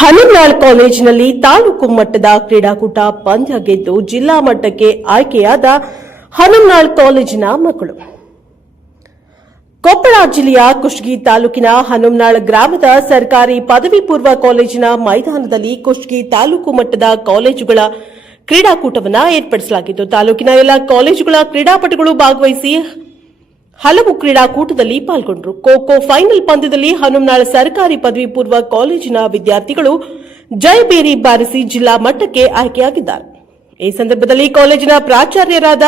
ಹನುಮ್ನಾಳ್ ಕಾಲೇಜಿನಲ್ಲಿ ತಾಲೂಕು ಮಟ್ಟದ ಕ್ರೀಡಾಕೂಟ ಪಂದ್ಯ ಗೆದ್ದು ಜಿಲ್ಲಾ ಮಟ್ಟಕ್ಕೆ ಆಯ್ಕೆಯಾದ ಹನುಮ್ನಾಳ್ ಕಾಲೇಜಿನ ಮಕ್ಕಳು. ಕೊಪ್ಪಳ ಜಿಲ್ಲೆಯ ಕುಷ್ಟಗಿ ತಾಲೂಕಿನ ಹನುಮನಾಳ್ ಗ್ರಾಮದ ಸರ್ಕಾರಿ ಪದವಿ ಪೂರ್ವ ಕಾಲೇಜಿನ ಮೈದಾನದಲ್ಲಿ ಕುಷ್ಟಗಿ ತಾಲೂಕು ಮಟ್ಟದ ಕಾಲೇಜುಗಳ ಕ್ರೀಡಾಕೂಟವನ್ನು ಏರ್ಪಡಿಸಲಾಗಿತ್ತು. ತಾಲೂಕಿನ ಎಲ್ಲ ಕಾಲೇಜುಗಳ ಕ್ರೀಡಾಪಟುಗಳು ಭಾಗವಹಿಸಿ ಹಲವು ಕ್ರೀಡಾಕೂಟದಲ್ಲಿ ಪಾಲ್ಗೊಂಡರು. ಖೋ ಖೋ ಫೈನಲ್ ಪಂದ್ಯದಲ್ಲಿ ಹನುಮನಾಳ ಸರ್ಕಾರಿ ಪದವಿ ಪೂರ್ವ ಕಾಲೇಜಿನ ವಿದ್ಯಾರ್ಥಿಗಳು ಜಯಬೇರಿ ಬಾರಿಸಿ ಜಿಲ್ಲಾ ಮಟ್ಟಕ್ಕೆ ಆಯ್ಕೆಯಾಗಿದ್ದಾರೆ. ಈ ಸಂದರ್ಭದಲ್ಲಿ ಕಾಲೇಜಿನ ಪ್ರಾಚಾರ್ಯರಾದ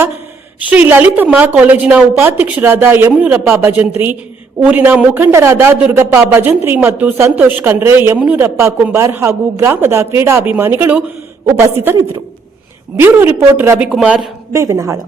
ಶ್ರೀ ಲಲಿತಮ್ಮ, ಕಾಲೇಜಿನ ಉಪಾಧ್ಯಕ್ಷರಾದ ಯಮನೂರಪ್ಪ ಭಜಂತ್ರಿ, ಊರಿನ ಮುಖಂಡರಾದ ದುರ್ಗಪ್ಪ ಭಜಂತ್ರಿ ಮತ್ತು ಸಂತೋಷ್ ಖಂಡ್ರೆ, ಯಮನೂರಪ್ಪ ಕುಂಬಾರ್ ಹಾಗೂ ಗ್ರಾಮದ ಕ್ರೀಡಾಭಿಮಾನಿಗಳು ಉಪಸ್ಥಿತರಿದ್ದರು. Bureau report Ravikumar, Bevinahal.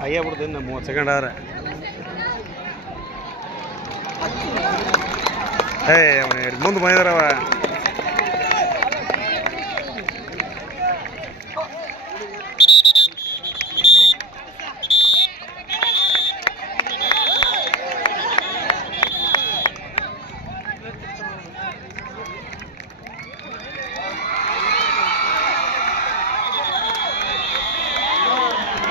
ஐயா கொடுத்து இந்த மூணு செகண்ட் ஆறு Hey, el mundo puede.